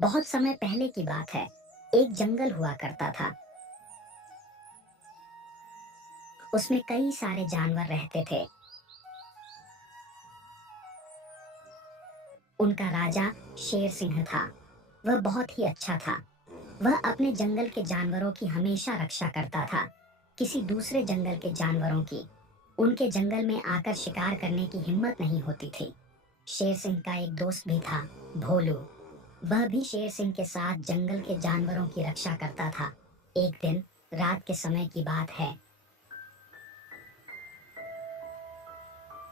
बहुत समय पहले की बात है। एक जंगल हुआ करता था। उसमें कई सारे जानवर रहते थे। उनका राजा शेर सिंह था। वह बहुत ही अच्छा था। वह अपने जंगल के जानवरों की हमेशा रक्षा करता था। किसी दूसरे जंगल के जानवरों की उनके जंगल में आकर शिकार करने की हिम्मत नहीं होती थी। शेर सिंह का एक दोस्त भी था, भोलू। वह भी शेर सिंह के साथ जंगल के जानवरों की रक्षा करता था। एक दिन रात के समय की बात है।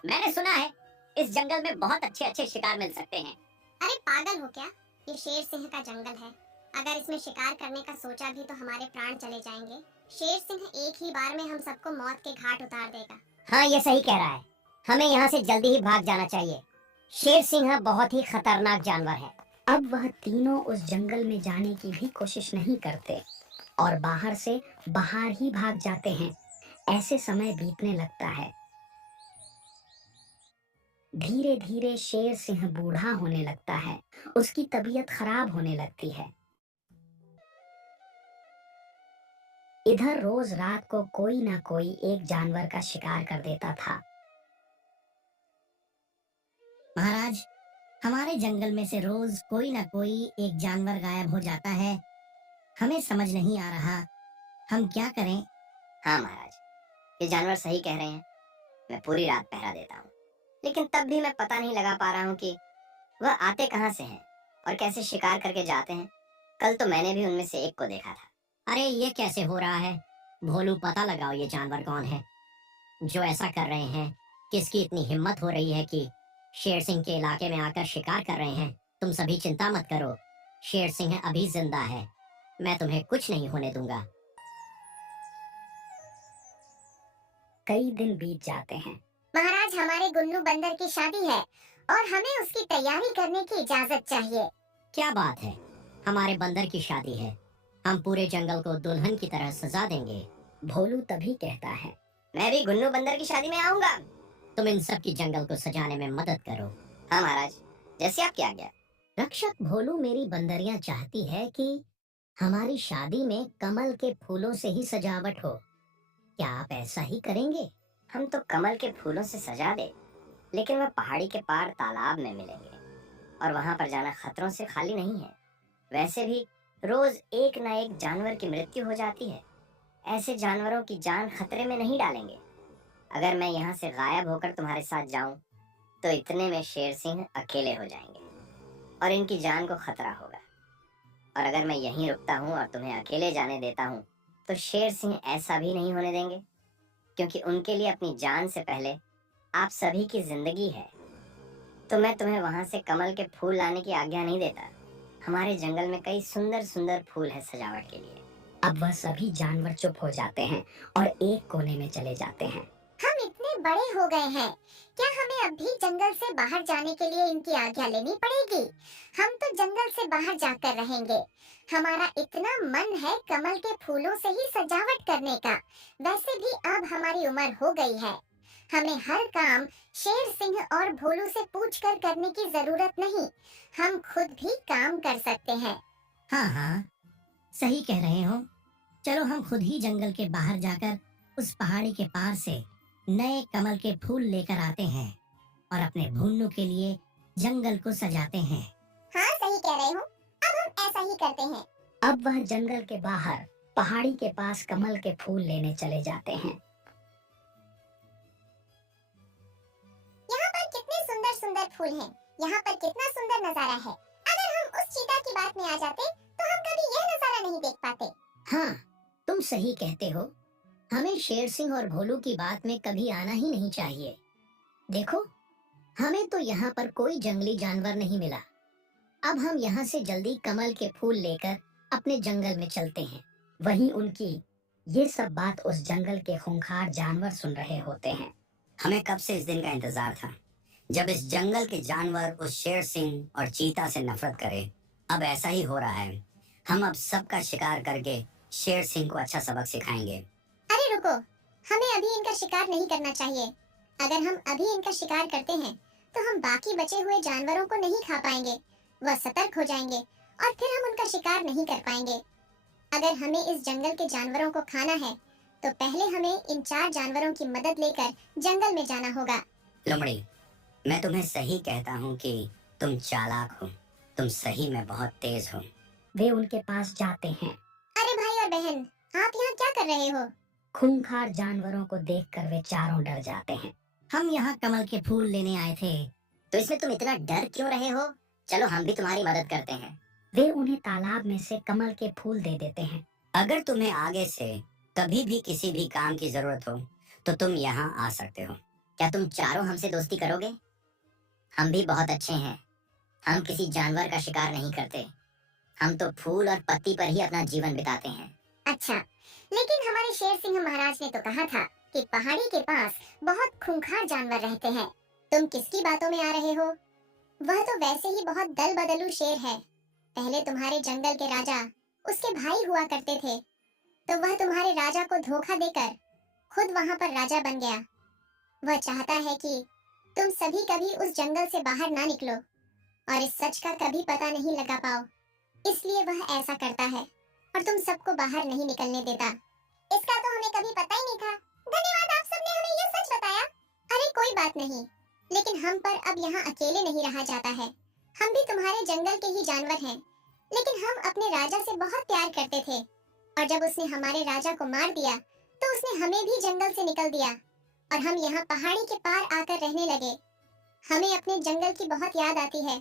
मैंने सुना है इस जंगल में बहुत अच्छे अच्छे शिकार मिल सकते हैं। अरे पागल हो क्या? ये शेर सिंह का जंगल है। अगर इसमें शिकार करने का सोचा भी तो हमारे प्राण चले जाएंगे। शेर सिंह एक ही बार में हम सबको मौत के घाट उतार देगा। हाँ, ये सही कह रहा है। हमें यहाँ से जल्दी ही भाग जाना चाहिए। शेर सिंह बहुत ही खतरनाक जानवर है। अब वह तीनों उस जंगल में जाने की भी कोशिश नहीं करते और बाहर से बाहर ही भाग जाते हैं। ऐसे समय बीतने लगता है। धीरे धीरे शेर सिंह बूढ़ा होने लगता है। उसकी तबीयत खराब होने लगती है। इधर रोज रात को कोई ना कोई एक जानवर का शिकार कर देता था। महाराज, हमारे जंगल में से रोज कोई ना कोई एक जानवर गायब हो जाता है। हमें समझ नहीं आ रहा हम क्या करें। हाँ महाराज, ये जानवर सही कह रहे हैं। मैं पूरी रात पहरा देता हूँ, लेकिन तब भी मैं पता नहीं लगा पा रहा हूँ कि वह आते कहाँ से हैं और कैसे शिकार करके जाते हैं। कल तो मैंने भी उनमें से एक को देखा था। अरे ये कैसे हो रहा है? भोलू, पता लगाओ ये जानवर कौन है जो ऐसा कर रहे हैं। किसकी इतनी हिम्मत हो रही है कि शेर सिंह के इलाके में आकर शिकार कर रहे हैं। तुम सभी चिंता मत करो, शेर सिंह अभी जिंदा है। मैं तुम्हें कुछ नहीं होने दूंगा। कई दिन बीत जाते हैं। महाराज, हमारे गुन्नू बंदर की शादी है और हमें उसकी तैयारी करने की इजाजत चाहिए। क्या बात है? हमारे बंदर की शादी है। हम पूरे जंगल को दुल्हन की तरह सजा देंगे। भोलू तभी कहता है, मैं भी गुन्नू बंदर की शादी में आऊंगा। तुम इन सब की जंगल को सजाने में मदद करो। हाँ महाराज, जैसे आपकी आज्ञा। रक्षक भोलू, मेरी बंदरियां चाहती है कि हमारी शादी में कमल के फूलों से ही सजावट हो। क्या आप ऐसा ही करेंगे? हम तो कमल के फूलों से सजा दे, लेकिन वह पहाड़ी के पार तालाब में मिलेंगे और वहां पर जाना खतरों से खाली नहीं है। वैसे भी रोज एक न एक जानवर की मृत्यु हो जाती है। ऐसे जानवरों की जान खतरे में नहीं डालेंगे। अगर मैं यहाँ से गायब होकर तुम्हारे साथ जाऊं तो इतने में शेर सिंह अकेले हो जाएंगे और इनकी जान को खतरा होगा। और अगर मैं यहीं रुकता हूँ और तुम्हें अकेले जाने देता हूँ तो शेर सिंह ऐसा भी नहीं होने देंगे, क्योंकि उनके लिए अपनी जान से पहले आप सभी की जिंदगी है। तो मैं तुम्हें वहां से कमल के फूल लाने की आज्ञा नहीं देता। हमारे जंगल में कई सुंदर सुंदर फूल है सजावट के लिए। अब वह सभी जानवर चुप हो जाते हैं और एक कोने में चले जाते हैं। हम इतने बड़े हो गए हैं, क्या हमें अब भी जंगल से बाहर जाने के लिए इनकी आज्ञा लेनी पड़ेगी? हम तो जंगल से बाहर जाकर रहेंगे। हमारा इतना मन है कमल के फूलों से ही सजावट करने का। वैसे भी अब हमारी उम्र हो गई है। हमें हर काम शेर सिंह और भोलू से पूछकर करने की जरूरत नहीं। हम खुद भी काम कर सकते हैं। हाँ हाँ, सही कह रहे हो। चलो हम खुद ही जंगल के बाहर जाकर उस पहाड़ी के पार से नए कमल के फूल लेकर आते हैं और अपने भुन्नू के लिए जंगल को सजाते हैं। हाँ, सही कह रहे हो। अब हम ऐसा ही करते हैं। अब वह जंगल के बाहर पहाड़ी के पास कमल के फूल लेने चले जाते हैं। यहाँ पर कितने सुंदर सुंदर फूल हैं। यहाँ पर कितना सुंदर नजारा है। अगर हम उस चीता की बात में आ जाते तो हम कभी यह नजारा नहीं देख पाते। हाँ, तुम सही कहते हो। हमें शेर सिंह और भोलू की बात में कभी आना ही नहीं चाहिए। देखो, हमें तो यहाँ पर कोई जंगली जानवर नहीं मिला। अब हम यहाँ से जल्दी कमल के फूल लेकर अपने जंगल में चलते हैं। वहीं उनकी ये सब बात उस जंगल के खूंखार जानवर सुन रहे होते हैं। हमें कब से इस दिन का इंतजार था जब इस जंगल के जानवर उस शेर सिंह और चीता से नफरत करें। अब ऐसा ही हो रहा है। हम अब सबका शिकार करके शेर सिंह को अच्छा सबक सिखाएंगे। अरे रुको, हमें अभी इनका शिकार नहीं करना चाहिए। अगर हम अभी इनका शिकार करते हैं तो हम बाकी बचे हुए जानवरों को नहीं खा पाएंगे। वह सतर्क हो जाएंगे और फिर हम उनका शिकार नहीं कर पाएंगे। अगर हमें इस जंगल के जानवरों को खाना है तो पहले हमें इन 4 जानवरों की मदद लेकर जंगल में जाना होगा। लोमड़ी, मैं तुम्हें सही कहता हूँ कि तुम चालाक हो। तुम सही में बहुत तेज हो। वे उनके पास जाते हैं। अरे भाई और बहन, आप यहाँ क्या कर रहे हो? खूंखार जानवरों को देखकर वे चारों डर जाते हैं। हम यहाँ कमल के फूल लेने आए थे। तो इसमें तुम इतना डर क्यों रहे हो? चलो हम भी तुम्हारी मदद करते हैं। वे उन्हें तालाब में से कमल के फूल दे देते हैं। अगर तुम्हें आगे से कभी भी किसी भी काम की जरूरत हो तो तुम यहाँ आ सकते हो। क्या तुम चारों हमसे दोस्ती करोगे? हम भी बहुत अच्छे हैं। हम किसी जानवर का शिकार नहीं करते। हम तो फूल और पत्ती पर ही अपना जीवन बिताते हैं। अच्छा, लेकिन हमारे शेर सिंह महाराज ने तो कहा था कि पहाड़ी के पास बहुत खूंखार जानवर रहते हैं। तुम किसकी बातों में आ रहे हो? वह तो वैसे ही बहुत दल बदलू शेर है। पहले तुम्हारे जंगल के राजा उसके भाई हुआ करते थे, तो वह तुम्हारे राजा को धोखा देकर खुद वहां पर राजा बन गया। वह चाहता है कि तुम सभी कभी उस जंगल से बाहर ना निकलो और इस सच का कभी पता नहीं लगा पाओ, इसलिए वह ऐसा करता है और तुम सबको बाहर नहीं निकलने देता। इसका तो हमें कभी पता ही नहीं था। धन्यवाद, आप सबने हमें यह सच बताया। अरे कोई बात नहीं, लेकिन हम पर अब यहाँ अकेले नहीं रहा जाता है। हम भी तुम्हारे जंगल के ही जानवर हैं, लेकिन हम अपने राजा से बहुत प्यार करते थे और जब उसने हमारे राजा को मार दिया तो उसने हमें भी जंगल से निकल दिया और हम यहाँ पहाड़ी के पार आकर रहने लगे। हमें अपने जंगल की बहुत याद आती है।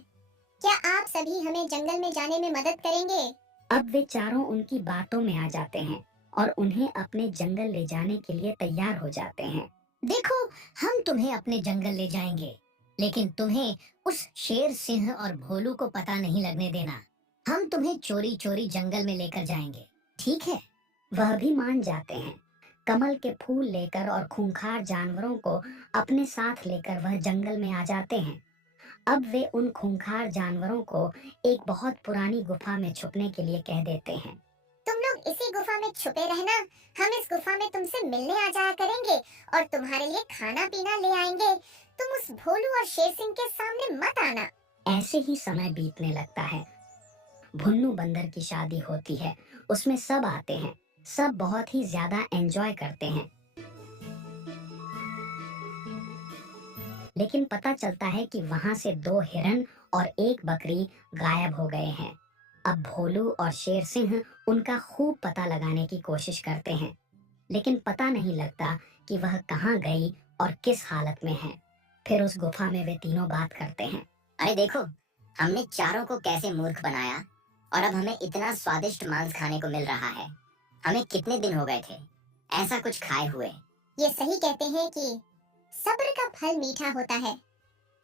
क्या आप सभी हमें जंगल में जाने में मदद करेंगे? अब वे चारों उनकी बातों में आ जाते हैं और उन्हें अपने जंगल ले जाने के लिए तैयार हो जाते हैं। देखो, हम तुम्हें अपने जंगल ले जाएंगे, लेकिन तुम्हें उस शेर सिंह और भोलू को पता नहीं लगने देना। हम तुम्हें चोरी चोरी जंगल में लेकर जाएंगे, ठीक है? वह भी मान जाते हैं। कमल के फूल लेकर और खूंखार जानवरों को अपने साथ लेकर वह जंगल में आ जाते हैं। अब वे उन खूंखार जानवरों को एक बहुत पुरानी गुफा में छुपने के लिए कह देते हैं। तुम लोग इसी गुफा में छुपे रहना। हम इस गुफा में तुमसे मिलने आ जाया करेंगे और तुम्हारे लिए खाना पीना ले आएंगे। तुम उस भोलू और शेर सिंह के सामने मत आना। ऐसे ही समय बीतने लगता है। भुन्नू बंदर की शादी होती है। उसमें सब आते हैं। सब बहुत ही ज्यादा एंजॉय करते हैं। लेकिन पता चलता है कि वहां से 2 हिरन और 1 बकरी गायब हो गए हैं। अब भोलू और शेर सिंह उनका खूब पता लगाने की कोशिश करते हैं, लेकिन पता नहीं लगता कि वह कहाँ गई और किस हालत में है। फिर उस गुफा में वे तीनों बात करते हैं। अरे देखो, हमने चारों को कैसे मूर्ख बनाया और अब हमें इतना स्वादिष्ट मांस खाने को मिल रहा है। हमें कितने दिन हो गए थे ऐसा कुछ खाए हुए। ये सही कहते हैं कि सब्र का फल मीठा होता है।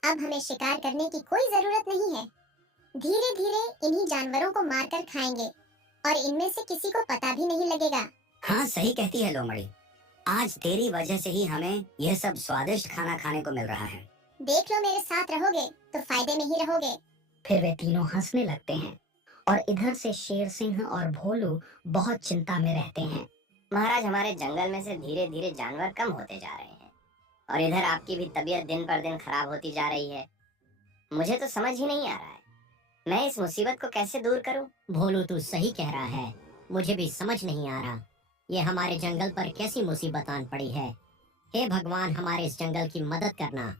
अब हमें शिकार करने की कोई जरूरत नहीं है। धीरे धीरे इन्हीं जानवरों को मारकर खाएंगे और इनमें से किसी को पता भी नहीं लगेगा। हाँ, सही कहती है लोमड़ी। आज तेरी वजह से ही हमें यह सब स्वादिष्ट खाना खाने को मिल रहा है। देख लो, मेरे साथ रहोगे तो फायदे में ही रहोगे। फिर वे तीनों हंसने लगते हैं और इधर से शेर सिंह और भोलू बहुत चिंता में रहते हैं। महाराज, हमारे जंगल में से धीरे धीरे जानवर कम होते जा रहे हैं और इधर आपकी भी तबीयत दिन पर दिन खराब होती जा रही है। मुझे तो समझ ही नहीं आ रहा है, मैं इस मुसीबत को कैसे दूर करूं? भोलू, तू सही कह रहा है। मुझे भी समझ नहीं आ रहा, ये हमारे जंगल पर कैसी मुसीबत आन पड़ी है। हे भगवान, हमारे इस जंगल की मदद करना।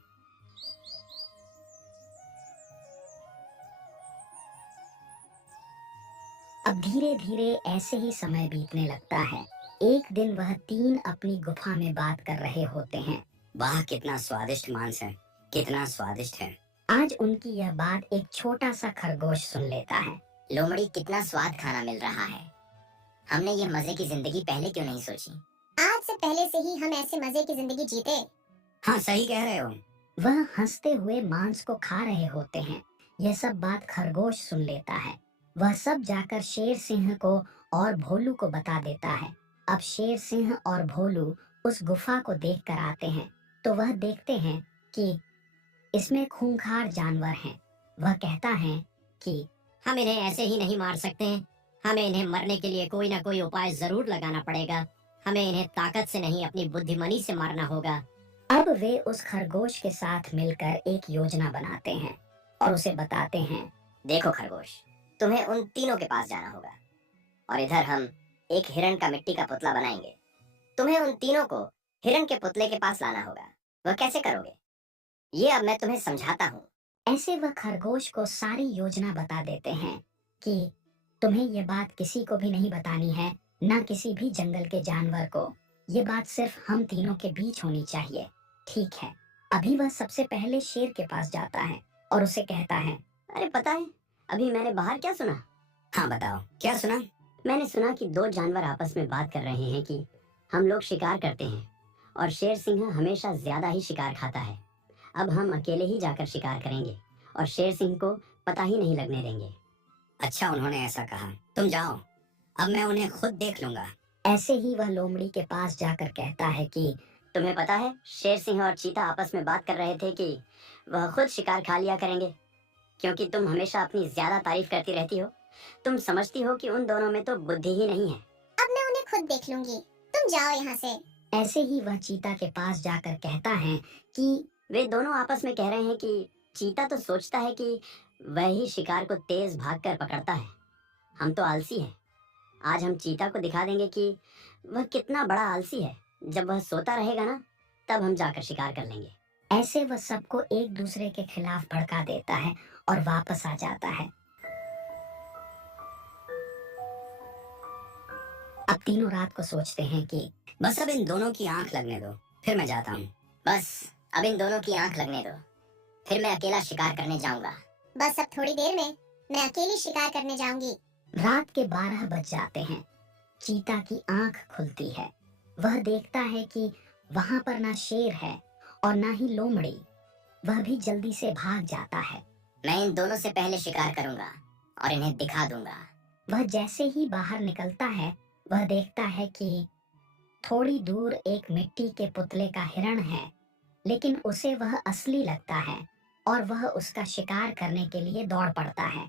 अब धीरे धीरे ऐसे ही समय बीतने लगता है। एक दिन वह 3 अपनी गुफा में बात कर रहे होते हैं। वाह, कितना स्वादिष्ट मांस है, कितना स्वादिष्ट है। आज उनकी यह बात एक छोटा सा खरगोश सुन लेता है। लोमड़ी, कितना स्वाद खाना मिल रहा है। हमने ये मजे की जिंदगी पहले क्यों नहीं सोची? आज से पहले से ही हम ऐसे मजे की जिंदगी जीते। हाँ, सही कह रहे हो। वह हंसते हुए मांस को खा रहे होते हैं। यह सब बात खरगोश सुन लेता है। वह सब जाकर शेर सिंह को और भोलू को बता देता है। अब शेर सिंह और भोलू उस गुफा को देखकर आते हैं तो वह देखते हैं कि इसमें खूंखार जानवर हैं। वह कहता है कि हम इन्हें ऐसे ही नहीं मार सकते। हमें इन्हें मरने के लिए कोई ना कोई उपाय जरूर लगाना पड़ेगा। हमें इन्हें ताकत से नहीं, अपनी बुद्धिमनी से मारना होगा। अब वे उस खरगोश के साथ मिलकर एक योजना बनाते हैं और उसे बताते हैं। देखो खरगोश, तुम्हें उन तीनों के पास जाना होगा और इधर हम एक हिरण का मिट्टी का पुतला बनाएंगे। तुम्हें उन तीनों को हिरण के पुतले के पास लाना होगा। वह कैसे करोगे, ये अब मैं तुम्हें समझाता हूँ। ऐसे वह खरगोश को सारी योजना बता देते हैं कि तुम्हें ये बात किसी को भी नहीं बतानी है, ना किसी भी जंगल के जानवर को। ये बात सिर्फ हम तीनों के बीच होनी चाहिए, ठीक है? अभी वह सबसे पहले शेर के पास जाता है और उसे कहता है, अरे पता है, अभी मैंने बाहर क्या सुना? हाँ बताओ, क्या सुना? मैंने सुना कि दो जानवर आपस में बात कर रहे हैं कि हम लोग शिकार करते हैं और शेर सिंह हमेशा ज्यादा ही शिकार खाता है। अब हम अकेले ही जाकर शिकार करेंगे और शेर सिंह को पता ही नहीं लगने देंगे। अच्छा, उन्होंने ऐसा कहा। तुम जाओ, अब मैं उन्हें खुद देख लूंगा। ऐसे ही वह लोमड़ी के पास जाकर कहता है कि तुम्हें पता है, शेर सिंह और चीता आपस में बात कर रहे थे कि वह खुद शिकार खा लिया करेंगे, क्योंकि तुम हमेशा अपनी ज्यादा तारीफ करती रहती हो। तुम समझती हो कि उन दोनों में तो बुद्धि ही नहीं है। अब मैं उन्हें खुद देख लूंगी, तुम जाओ यहाँ से। ऐसे ही वह चीता के पास जाकर कहता है कि वे दोनों आपस में कह रहे हैं कि चीता तो सोचता है कि वह ही शिकार को तेज भागकर पकड़ता है। हम तो आलसी हैं। आज हम चीता को दिखा देंगे कि वह कितना बड़ा आलसी है। जब वह सोता रहेगा ना, तब हम जाकर शिकार कर लेंगे। ऐसे वह सबको एक दूसरे के खिलाफ भड़का देता है और वापस आ जाता है। अब तीनों रात को सोचते हैं कि बस अब इन दोनों की आंख लगने दो, फिर मैं जाता हूँ। बस अब इन दोनों की आंख लगने दो, फिर मैं अकेला शिकार करने जाऊंगा। बस अब थोड़ी देर में मैं अकेली शिकार करने जाऊंगी। रात के 12 बज जाते हैं। चीता की आंख खुलती है। वह देखता है कि वहां पर ना शेर है और ना ही लोमड़ी। वह भी जल्दी से भाग जाता है। मैं इन दोनों से पहले शिकार करूंगा और इन्हें दिखा दूंगा। वह जैसे ही बाहर निकलता है, वह देखता है कि थोड़ी दूर एक मिट्टी के पुतले का हिरण है, लेकिन उसे वह असली लगता है और वह उसका शिकार करने के लिए दौड़ पड़ता है।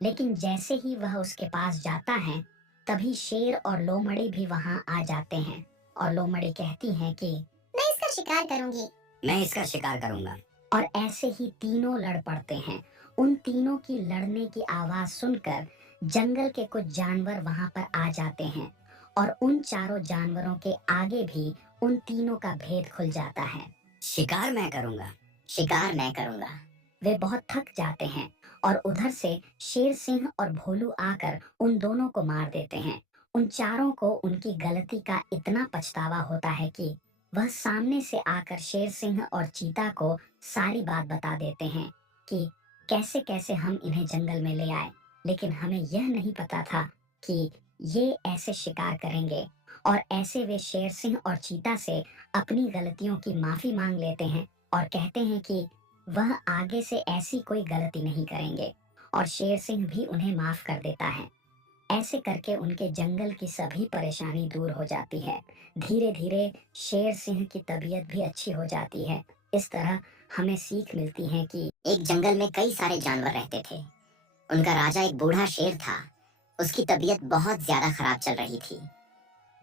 लेकिन जैसे ही वह उसके पास जाता है, तभी शेर और लोमड़ी भी वहां आ जाते हैं और लोमड़ी कहती है कि मैं इसका शिकार करूंगी। मैं इसका शिकार करूंगा। और ऐसे ही तीनों लड़ पड़ते हैं। उन तीनों की लड़ने की आवाज सुनकर जंगल के कुछ जानवर वहां पर आ जाते हैं और उन चारों जानवरों के आगे भी उन तीनों का भेद खुल जाता है। शिकार मैं करूंगा, शिकार मैं करूंगा। वे बहुत थक जाते हैं और उधर से शेर सिंह और भोलू आकर उन दोनों को मार देते हैं। उन चारों को उनकी गलती का इतना पछतावा होता है कि वह सामने से आकर शेर सिंह और चीता को सारी बात बता देते हैं कि कैसे कैसे हम इन्हें जंगल में ले आए, लेकिन हमें यह नहीं पता था कि ये ऐसे शिकार करेंगे। और ऐसे वे शेर सिंह और चीता से अपनी गलतियों की माफी मांग लेते हैं और कहते हैं कि वह आगे से ऐसी कोई गलती नहीं करेंगे, और शेर सिंह भी उन्हें माफ कर देता है। ऐसे करके उनके जंगल की सभी परेशानी दूर हो जाती है। धीरे धीरे शेर सिंह की तबीयत भी अच्छी हो जाती है। इस तरह हमें सीख मिलती है कि एक जंगल में कई सारे जानवर रहते थे। उनका राजा एक बूढ़ा शेर था। उसकी तबीयत बहुत ज्यादा खराब चल रही थी।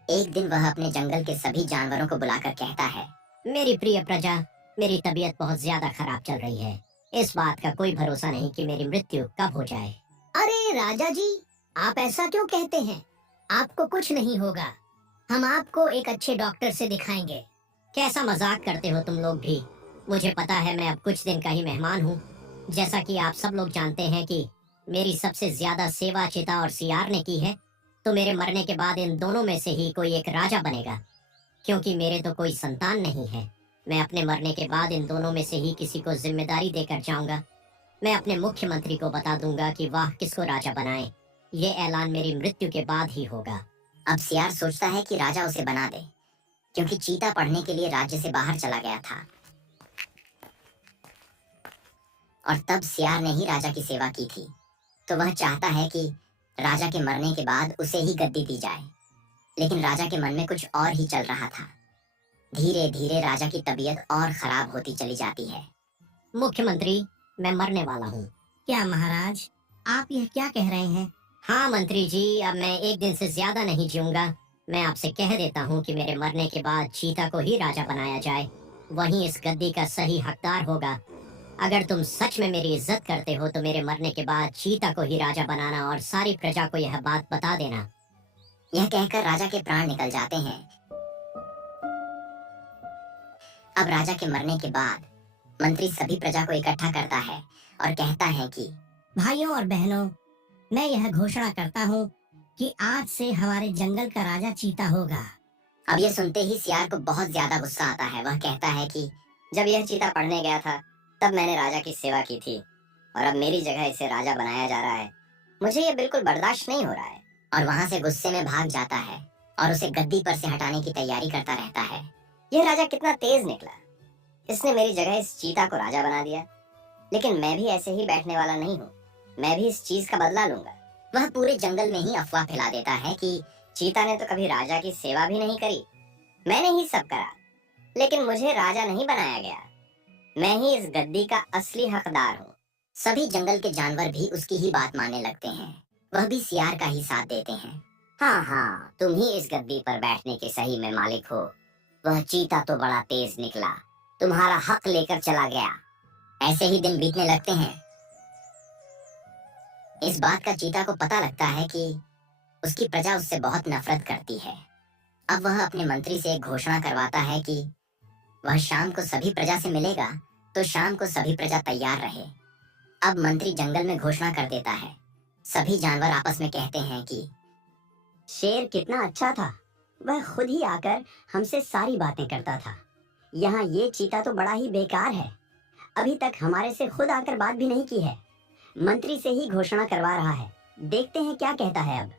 एक दिन वह अपने जंगल के सभी जानवरों को बुलाकर कहता है, मेरी प्रिय प्रजा, मेरी तबीयत बहुत ज्यादा खराब चल रही है। इस बात का कोई भरोसा नहीं कि मेरी मृत्यु कब हो जाए। अरे राजा जी, आप ऐसा क्यों कहते हैं? आपको कुछ नहीं होगा। हम आपको एक अच्छे डॉक्टर से दिखाएंगे। कैसा मजाक करते हो तुम लोग भी। मुझे पता है मैं अब कुछ दिन का ही मेहमान हूँ। जैसा कि आप सब लोग जानते हैं कि मेरी सबसे ज्यादा सेवा चिता और सियार ने की है, तो मेरे मरने के बाद इन दोनों में से ही कोई एक राजा बनेगा। क्योंकि मेरे तो कोई संतान नहीं है, मैं अपने मरने के बाद इन दोनों में से ही किसी को जिम्मेदारी देकर जाऊंगा। मैं अपने मुख्यमंत्री को बता दूंगा कि वह किसको राजा बनाए। ये ऐलान मेरी मृत्यु के बाद ही होगा। अब सियार सोचता है कि राजा उसे बना दे, क्योंकि चीता पढ़ने के लिए राज्य से बाहर चला गया था और तब सियार ने ही राजा की सेवा की थी। तो वह चाहता है कि राजा के मरने के बाद उसे ही गद्दी दी जाए। लेकिन राजा के मन में कुछ और ही चल रहा था। धीरे धीरे राजा की तबीयत और खराब होती चली जाती है। मुख्यमंत्री, मैं मरने वाला हूँ। क्या महाराज, आप यह क्या कह रहे हैं? हाँ मंत्री जी, अब मैं एक दिन से ज्यादा नहीं जीऊंगा। मैं आपसे कह देता हूँ कि मेरे मरने के बाद चीता को ही राजा बनाया जाए। वही इस गद्दी का सही हकदार होगा। अगर तुम सच में मेरी इज्जत करते हो तो मेरे मरने के बाद चीता को ही राजा बनाना और सारी प्रजा को यह बात बता देना। यह कहकर राजा के प्राण निकल जाते हैं। अब राजा के मरने के बाद मंत्री सभी प्रजा को इकट्ठा करता है और कहता है कि भाइयों और बहनों, मैं यह घोषणा करता हूँ कि आज से हमारे जंगल का राजा चीता होगा। अब यह सुनते ही सियार को बहुत ज्यादा गुस्सा आता है। वह कहता है कि जब यह चीता पढ़ने गया था तब मैंने राजा की सेवा की थी और अब मेरी जगह इसे राजा बनाया जा रहा है। मुझे यह बिल्कुल बर्दाश्त नहीं हो रहा है। और वहां से गुस्से में भाग जाता है और उसे गद्दी पर से हटाने की तैयारी करता रहता है। यह राजा कितना तेज निकला, इसने मेरी जगह इस चीता को राजा बना दिया। लेकिन मैं भी ऐसे ही बैठने वाला नहीं हूँ, मैं भी इस चीज का बदला लूंगा। वह पूरे जंगल में ही अफवाह फैला देता है कि चीता ने तो कभी राजा की सेवा भी नहीं करी, मैंने ही सब करा, लेकिन मुझे राजा नहीं बनाया गया। मैं ही इस गद्दी का असली हकदार हूँ। सभी जंगल के जानवर भी उसकी ही बात मानने लगते हैं। वह भी सियार का ही साथ देते हैं। हाँ हाँ, तुम ही इस गद्दी पर बैठने के सही में मालिक हो। वह चीता तो बड़ा तेज निकला, तुम्हारा हक लेकर चला गया। ऐसे ही दिन बीतने लगते हैं। इस बात का चीता को पता लगता है कि उसकी प्रजा उससे बहुत नफरत करती है। अब वह अपने मंत्री से एक घोषणा करवाता है कि वह शाम को सभी प्रजा से मिलेगा, तो शाम को सभी प्रजा तैयार रहे। अब मंत्री जंगल में घोषणा कर देता है। सभी जानवर आपस में कहते हैं कि शेर कितना अच्छा था, वह खुद ही आकर हमसे सारी बातें करता था। यहाँ ये चीता तो बड़ा ही बेकार है, अभी तक हमारे से खुद आकर बात भी नहीं की है। मंत्री से ही घोषणा करवा रहा है, देखते हैं क्या कहता है। अब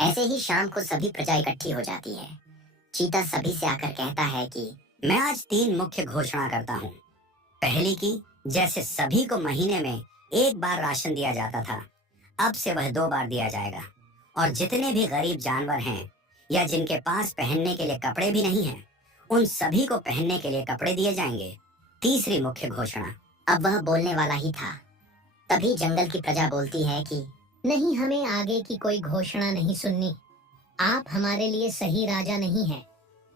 ऐसे ही शाम को सभी प्रजा इकट्ठी हो जाती है। चीता सभी से आकर कहता है कि मैं आज 3 मुख्य घोषणा करता हूँ। पहली की, जैसे सभी को महीने में एक बार राशन दिया जाता था, अब से वह 2 बार दिया जाएगा। और जितने भी गरीब जानवर हैं या जिनके पास पहनने के लिए कपड़े भी नहीं हैं, उन सभी को पहनने के लिए कपड़े दिए जाएंगे। तीसरी मुख्य घोषणा। अब वह बोलने वाला ही था, तभी जंगल की प्रजा बोलती है कि नहीं, हमें आगे की कोई घोषणा नहीं सुननी। आप हमारे लिए सही राजा नहीं हैं।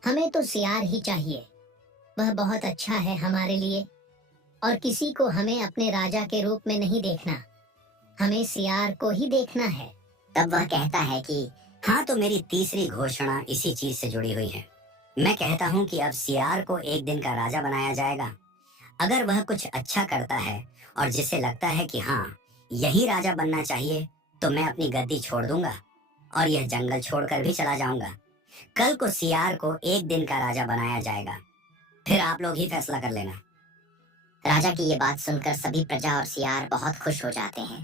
हमें तो सियार ही चाहिए। वह बहुत अच्छा है हमारे लिए, और किसी को हमें अपने राजा के रूप में नहीं देखना, हमें सियार को ही देखना है। तब वह कहता है कि हाँ, तो मेरी तीसरी घोषणा इसी चीज से जुड़ी हुई है। मैं कहता हूँ कि अब सियार को एक दिन का राजा बनाया जाएगा। अगर वह कुछ अच्छा करता है और जिसे लगता है कि हाँ, यही राजा बनना चाहिए, तो मैं अपनी गद्दी छोड़ दूंगा और यह जंगल छोड़कर भी चला जाऊंगा। कल को सियार को एक दिन का राजा बनाया जाएगा, फिर आप लोग ही फैसला कर लेना। राजा की ये बात सुनकर सभी प्रजा और सियार बहुत खुश हो जाते हैं।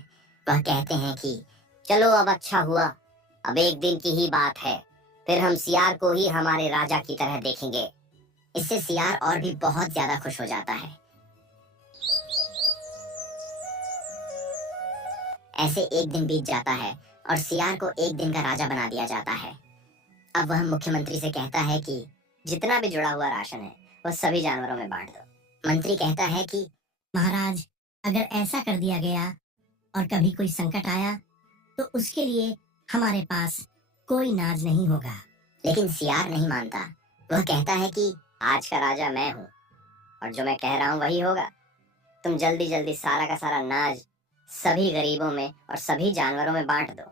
वह कहते हैं कि चलो, अब अच्छा हुआ, अब एक दिन की ही बात है, फिर हम सियार को ही हमारे राजा की तरह देखेंगे। इससे सियार और भी बहुत ज्यादा खुश हो जाता है। ऐसे एक दिन बीत जाता है और सियार को एक दिन का राजा बना दिया जाता है। अब वह मुख्यमंत्री से कहता है कि जितना भी जुड़ा हुआ राशन है वह सभी जानवरों में बांट दो। मंत्री कहता है कि महाराज, अगर ऐसा कर दिया गया और कभी कोई संकट आया तो उसके लिए हमारे पास कोई नाज नहीं होगा। लेकिन सियार नहीं मानता। वह कहता है कि आज का राजा मैं हूँ और जो मैं कह रहा हूँ वही होगा। तुम जल्दी जल्दी सारा का सारा नाज सभी गरीबों में और सभी जानवरों में बांट दो,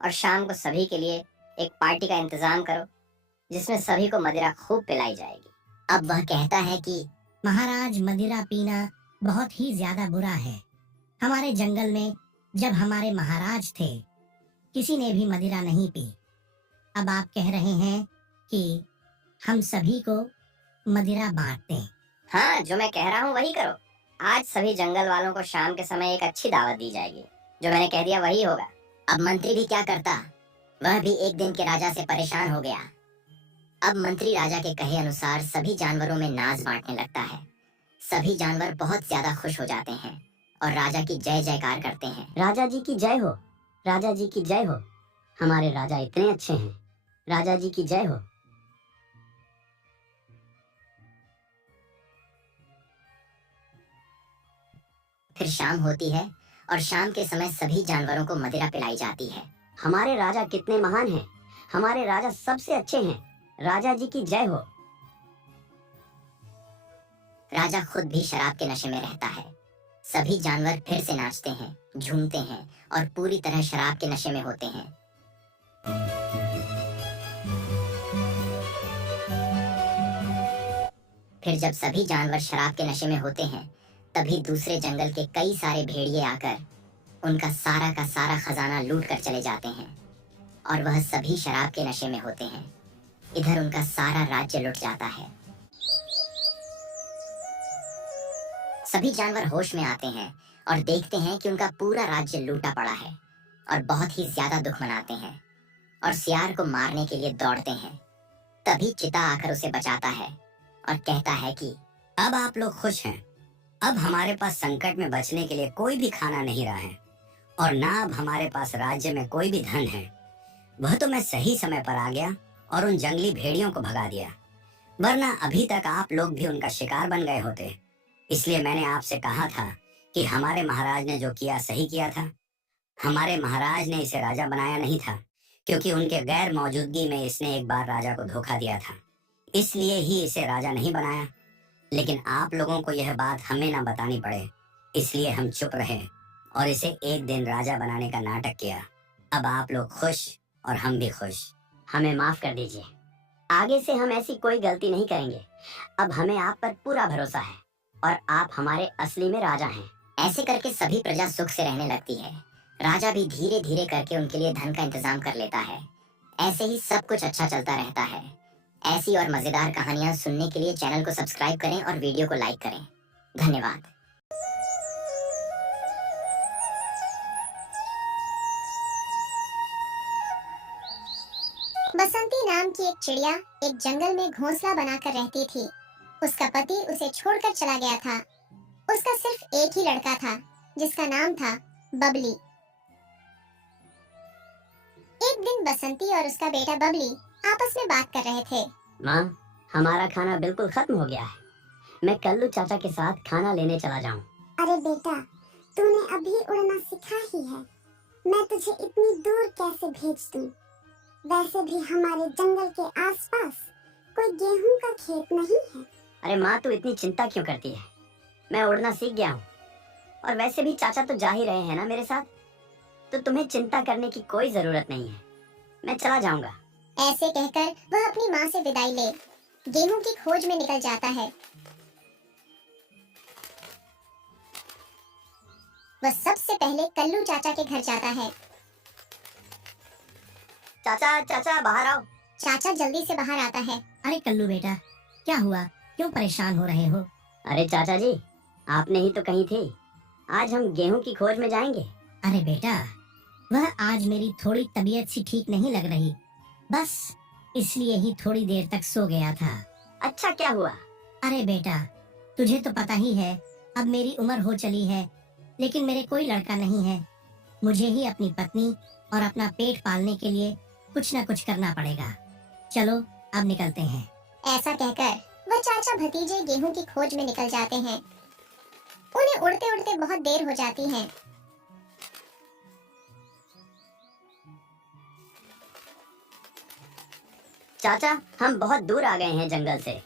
और शाम को सभी के लिए एक पार्टी का इंतजाम करो जिसमें सभी को मदिरा खूब पिलाई जाएगी। अब वह कहता है कि महाराज, मदिरा पीना बहुत ही ज्यादा बुरा है। हमारे जंगल में जब हमारे महाराज थे, किसी ने भी मदिरा नहीं पी। अब आप कह रहे हैं कि हम सभी को मदिरा बांट दें। हाँ, जो मैं कह रहा हूँ वही करो। आज सभी जंगल वालों को शाम के समय एक अच्छी दावत दी जाएगी। जो मैंने कह दिया वही होगा। अब मंत्री भी क्या करता, वह भी एक दिन के राजा से परेशान हो गया। अब मंत्री राजा के कहे अनुसार सभी जानवरों में नाज बांटने लगता है। सभी जानवर बहुत ज्यादा खुश हो जाते हैं और राजा की जय जयकार करते हैं। राजा जी की जय हो, राजा जी की जय हो। हमारे राजा इतने अच्छे हैं, राजा जी की जय हो। फिर शाम होती है और शाम के समय सभी जानवरों को मदिरा पिलाई जाती है। हमारे राजा कितने महान हैं, हमारे राजा सबसे अच्छे हैं। राजा जी की जय हो। राजा खुद भी शराब के नशे में रहता है। सभी जानवर फिर से नाचते हैं, झूमते हैं और पूरी तरह शराब के नशे में होते हैं। फिर जब सभी जानवर शराब के नशे में होते हैं, तभी दूसरे जंगल के कई सारे भेड़िए आकर उनका सारा का सारा खजाना लूट कर चले जाते हैं और वह सभी शराब के नशे में होते हैं। इधर उनका सारा राज्य लुट जाता है। सभी जानवर होश में आते हैं और देखते हैं कि उनका पूरा राज्य लूटा पड़ा है और बहुत ही ज्यादा दुख मनाते हैं और सियार को मारने के लिए दौड़ते हैं। तभी चिता आकर उसे बचाता है और कहता है कि अब आप लोग खुश हैं। अब हमारे पास संकट में बचने के लिए कोई भी खाना नहीं रहा है और ना अब हमारे पास राज्य में कोई भी धन है। वह तो मैं सही समय पर आ गया और उन जंगली भेड़ियों को भगा दिया, वरना अभी तक आप लोग भी उनका शिकार बन गए होते। इसलिए मैंने आपसे कहा था कि हमारे महाराज ने जो किया सही किया था। हमारे महाराज ने इसे राजा बनाया नहीं था, क्योंकि उनके गैर मौजूदगी में इसने एक बार राजा को धोखा दिया था, इसलिए ही इसे राजा नहीं बनाया। लेकिन आप लोगों को यह बात हमें ना बतानी पड़े, इसलिए हम चुप रहे और इसे एक दिन राजा बनाने का नाटक किया। अब आप लोग खुश और हम भी खुश। हमें माफ कर दीजिए। आगे से हम ऐसी कोई गलती नहीं करेंगे। अब हमें आप पर पूरा भरोसा है और आप हमारे असली में राजा हैं। ऐसे करके सभी प्रजा सुख से रहने लगती है। राजा भी धीरे धीरे करके उनके लिए धन का इंतजाम कर लेता है। ऐसे ही सब कुछ अच्छा चलता रहता है। ऐसी और मजेदार कहानियां सुनने के लिए चैनल को सब्सक्राइब करें और वीडियो को लाइक करें। धन्यवाद। बसंती नाम की एक चिड़िया एक जंगल में घोंसला बनाकर रहती थी। उसका पति उसे छोड़कर चला गया था। उसका सिर्फ एक ही लड़का था, जिसका नाम था बबली। एक दिन बसंती और उसका बेटा बबली आपस में बात कर रहे थे। माँ, हमारा खाना बिल्कुल खत्म हो गया है। मैं कल्लू चाचा के साथ खाना लेने चला जाऊँ। अरे बेटा, तूने अभी उड़ना सीखा ही है, मैं तुझे इतनी दूर कैसे भेज दूं? वैसे भी हमारे जंगल के आसपास कोई गेहूं का खेत नहीं है। अरे माँ, तू इतनी चिंता क्यों करती है? मैं उड़ना सीख गया हूँ और वैसे भी चाचा तो जा ही रहे हैं ना मेरे साथ, तो तुम्हें चिंता करने की कोई जरूरत नहीं है। मैं चला जाऊंगा। ऐसे कहकर वह अपनी माँ से विदाई ले गेहूं की खोज में निकल जाता है। वह सबसे पहले कल्लू चाचा के घर जाता है। चाचा चाचा बाहर आओ। चाचा जल्दी से बाहर आता है। अरे कल्लू बेटा, क्या हुआ? क्यों परेशान हो रहे हो? अरे चाचा जी, आपने ही तो कही थी आज हम गेहूं की खोज में जाएंगे। अरे बेटा, वह आज मेरी थोड़ी तबीयत सी ठीक नहीं लग रही, बस इसलिए ही थोड़ी देर तक सो गया था। अच्छा, क्या हुआ? अरे बेटा, तुझे तो पता ही है, अब मेरी उम्र हो चली है, लेकिन मेरे कोई लड़का नहीं है। मुझे ही अपनी पत्नी और अपना पेट पालने के लिए कुछ न कुछ करना पड़ेगा। चलो अब निकलते हैं। ऐसा कहकर वह चाचा भतीजे गेहूं की खोज में निकल जाते हैं। उन्हें उड़ते उड़ते बहुत देर हो जाती है। चाचा, हम बहुत दूर आ गए हैं जंगल से,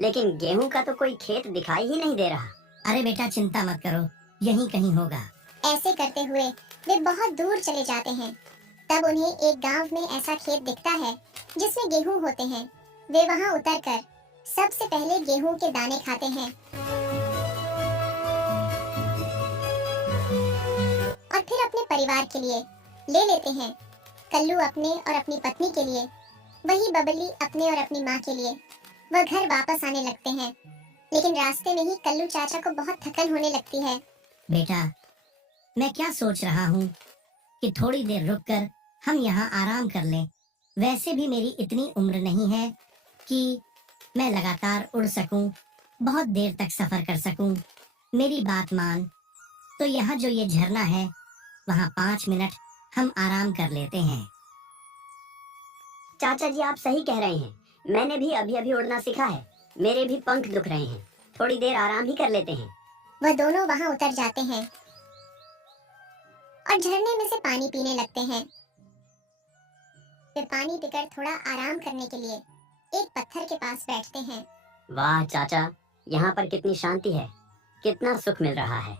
लेकिन गेहूं का तो कोई खेत दिखाई ही नहीं दे रहा। अरे बेटा, चिंता मत करो, यहीं कहीं होगा। ऐसे करते हुए वे बहुत दूर चले जाते हैं। तब उन्हें एक गांव में ऐसा खेत दिखता है जिसमें गेहूं होते हैं। वे वहां उतरकर सबसे पहले गेहूं के दाने खाते हैं और फिर अपने परिवार के लिए ले लेते हैं। कल्लू अपने और अपनी पत्नी के लिए, वही बबली अपने और अपनी माँ के लिए। वह घर वापस आने लगते हैं, लेकिन रास्ते में ही कल्लू चाचा को बहुत थकन होने लगती है। बेटा, मैं क्या सोच रहा हूँ कि थोड़ी देर रुककर हम यहाँ आराम कर लें। वैसे भी मेरी इतनी उम्र नहीं है कि मैं लगातार उड़ सकूं, बहुत देर तक सफर कर सकूं। मेरी बात मान, तो यहाँ जो ये झरना है, वहाँ 5 मिनट हम आराम कर लेते हैं। चाचा जी, आप सही कह रहे हैं। मैंने भी अभी अभी उड़ना सीखा है, मेरे भी पंख दुख रहे हैं। थोड़ी देर आराम ही कर लेते हैं। वह दोनों वहां उतर जाते हैं और झरने में से पानी पीने लगते हैं। वे पानी पीकर थोड़ा आराम करने के लिए एक पत्थर के पास बैठते हैं। वाह चाचा, यहाँ पर कितनी शांति है, कितना सुख मिल रहा है।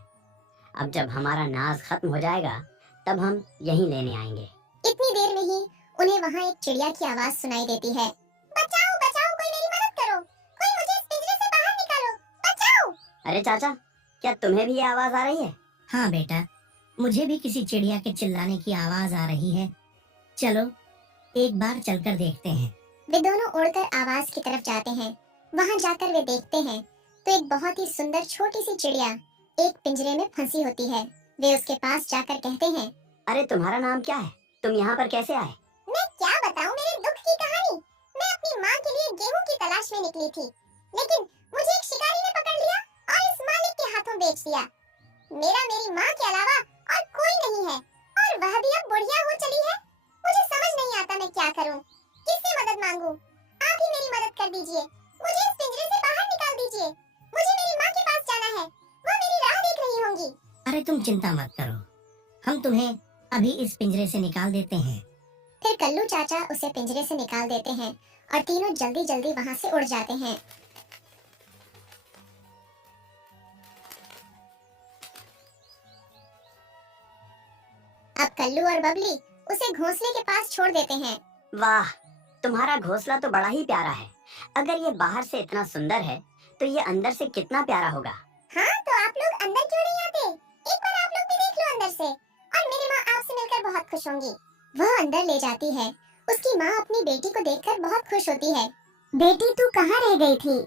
अब जब हमारा नाज खत्म हो जाएगा तब हम यहीं लेने आएंगे। इतनी देर में ही उन्हें वहाँ एक चिड़िया की आवाज सुनाई देती है। बचाओ बचाओ, कोई मेरी मदद करो, कोई मुझे इस पिंजरे से बाहर निकालो, बचाओ। अरे चाचा, क्या तुम्हें भी ये आवाज आ रही है? हाँ बेटा, मुझे भी किसी चिड़िया के चिल्लाने की आवाज आ रही है। चलो एक बार चलकर देखते हैं। वे दोनों उड़कर आवाज की तरफ जाते हैं। वहाँ जाकर वे देखते हैं तो एक बहुत ही सुंदर छोटी सी चिड़िया एक पिंजरे में फंसी होती है। वे उसके पास जाकर कहते हैं, अरे तुम्हारा नाम क्या है? तुम यहाँ पर कैसे आए? मैं क्या बताऊं मेरे दुख की कहानी। मैं अपनी माँ के लिए गेहूं की तलाश में निकली थी, लेकिन मुझे एक शिकारी ने पकड़ लिया और इस मालिक के हाथों बेच दिया। मेरा मेरी माँ के अलावा और कोई नहीं है, और वह भी अब बुढ़िया हो चली है। मुझे समझ नहीं आता मैं क्या करूं, किससे मदद मांगूं। आप ही मेरी मदद कर दीजिए, मुझे इस पिंजरे से बाहर निकाल दीजिए। मुझे मेरी माँ के पास जाना है, वो मेरी राह देख रही होंगी। अरे तुम चिंता मत करो, हम तुम्हें अभी इस पिंजरे से निकाल देते हैं। फिर कल्लू चाचा उसे पिंजरे से निकाल देते हैं और तीनों जल्दी जल्दी वहाँ से उड़ जाते हैं। अब कल्लू और बबली उसे घोंसले के पास छोड़ देते हैं। वाह, तुम्हारा घोंसला तो बड़ा ही प्यारा है। अगर ये बाहर से इतना सुंदर है तो ये अंदर से कितना प्यारा होगा। हाँ, तो आप लोग अंदर क्यों नहीं आते? एक बार आप लोग भी देख लो अंदर से, और मेरी माँ आपसे मिलकर बहुत खुश होंगी। वह अंदर ले जाती है। उसकी माँ अपनी बेटी को देखकर बहुत खुश होती है। बेटी, तू कहाँ रह गई थी?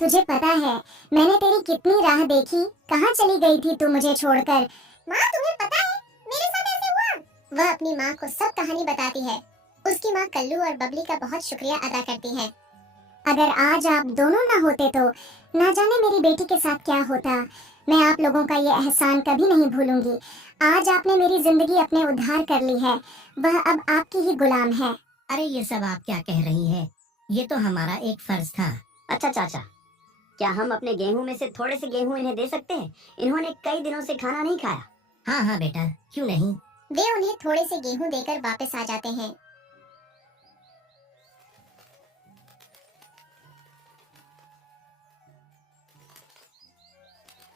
तुझे पता है मैंने तेरी कितनी राह देखी, कहाँ चली गई थी तू मुझे छोड़कर? माँ, तुम्हें पता है मेरे साथ ऐसे हुआ? वह अपनी माँ को सब कहानी बताती है। उसकी माँ कल्लू और बबली का बहुत शुक्रिया अदा करती है। अगर आज आप दोनों ना होते तो ना जाने मेरी बेटी के साथ क्या होता। मैं आप लोगों का ये एहसान कभी नहीं भूलूंगी। आज आपने मेरी जिंदगी अपने उद्धार कर ली है, वह अब आपकी ही गुलाम है। अरे ये सब आप क्या कह रही हैं? ये तो हमारा एक फर्ज था। अच्छा चाचा, क्या हम अपने गेहूं में से थोड़े से गेहूं इन्हें दे सकते हैं? इन्होंने कई दिनों से खाना नहीं खाया। हाँ हाँ बेटा, क्यों नहीं। वे उन्हें थोड़े से गेहूं देकर वापस आ जाते हैं।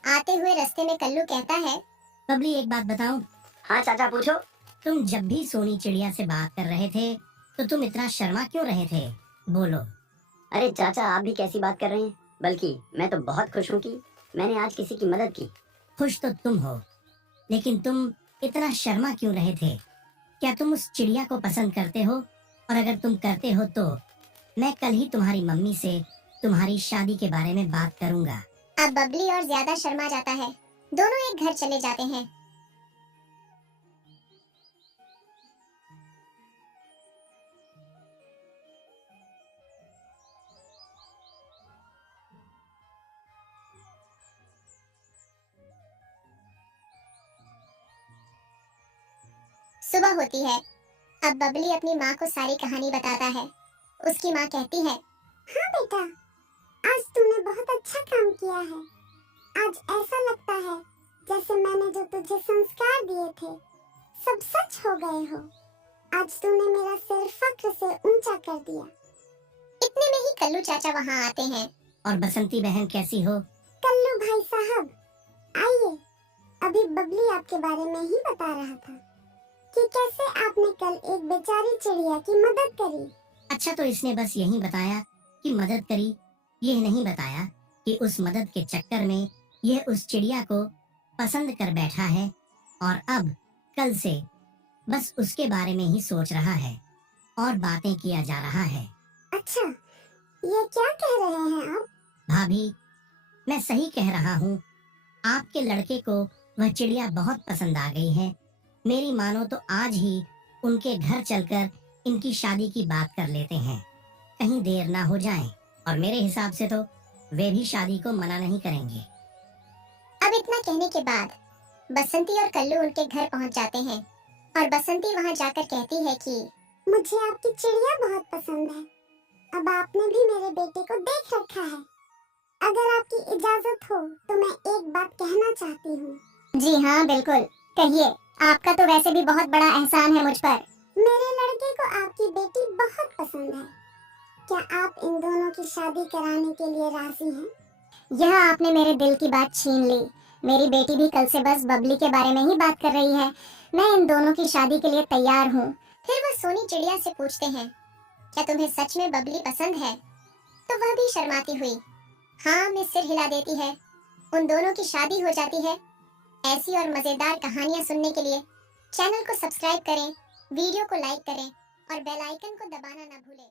आते हुए रास्ते में कल्लू कहता है, बबली एक बात बताऊं, हाँ चाचा, पूछो। तुम जब भी सोनी चिड़िया से बात कर रहे थे तो तुम इतना शर्मा क्यों रहे थे? बोलो। अरे चाचा, आप भी कैसी बात कर रहे हैं? बल्कि मैं तो बहुत खुश हूँ कि मैंने आज किसी की मदद की। खुश तो तुम हो, लेकिन तुम इतना शर्मा क्यों रहे थे? क्या तुम उस चिड़िया को पसंद करते हो? और अगर तुम करते हो तो मैं कल ही तुम्हारी मम्मी से तुम्हारी शादी के बारे में बात करूंगा। अब बबली और ज्यादा शर्मा जाता है। दोनों एक घर चले जाते हैं। सुबह होती है। अब बबली अपनी माँ को सारी कहानी बताता है। उसकी माँ कहती है, हाँ बेटा, आज तूने बहुत अच्छा काम किया है। आज ऐसा लगता है जैसे मैंने जो तुझे संस्कार दिए थे सब सच हो गए हो। आज तूने मेरा सिर फक्र से ऊंचा कर दिया। इतने में ही कल्लू चाचा वहाँ आते हैं। और बसंती बहन कैसी हो? कल्लू भाई साहब, आइए। अभी बबली आपके बारे में ही बता रहा था कि कैसे आपने कल एक बेचारी चिड़िया की मदद करी। अच्छा, तो इसने बस यही बताया कि मदद करी, ये नहीं बताया कि उस मदद के चक्कर में यह उस चिड़िया को पसंद कर बैठा है और अब कल से बस उसके बारे में ही सोच रहा है और बातें किया जा रहा है। अच्छा, ये क्या कह रहे हैं आप? भाभी, मैं सही कह रहा हूँ। आपके लड़के को वह चिड़िया बहुत पसंद आ गई है। मेरी मानो तो आज ही उनके घर चलकर इनकी शादी की बात कर लेते हैं, कहीं देर ना हो जाए। और मेरे हिसाब से तो वे भी शादी को मना नहीं करेंगे। अब इतना कहने के बाद बसंती और कल्लू उनके घर पहुंच जाते हैं और बसंती वहां जाकर कहती है कि मुझे आपकी चिड़िया बहुत पसंद है। अब आपने भी मेरे बेटे को देख रखा है। अगर आपकी इजाजत हो तो मैं एक बात कहना चाहती हूँ। जी हाँ, बिल्कुल, कहिए। आपका तो वैसे भी बहुत बड़ा एहसान है मुझ पर। मेरे लड़के को आपकी बेटी बहुत पसंद है। क्या आप इन दोनों की शादी कराने के लिए राजी हैं? यह आपने मेरे दिल की बात छीन ली। मेरी बेटी भी कल से बस बबली के बारे में ही बात कर रही है। मैं इन दोनों की शादी के लिए तैयार हूँ। फिर वह सोनी चिड़िया से पूछते हैं, क्या तुम्हें सच में बबली पसंद है? तो वह भी शर्माती हुई हाँ में सिर हिला देती है। उन दोनों की शादी हो जाती है। ऐसी और मजेदार कहानियां सुनने के लिए चैनल को सब्सक्राइब करें, वीडियो को लाइक करें और बेल आइकन को दबाना ना भूलें।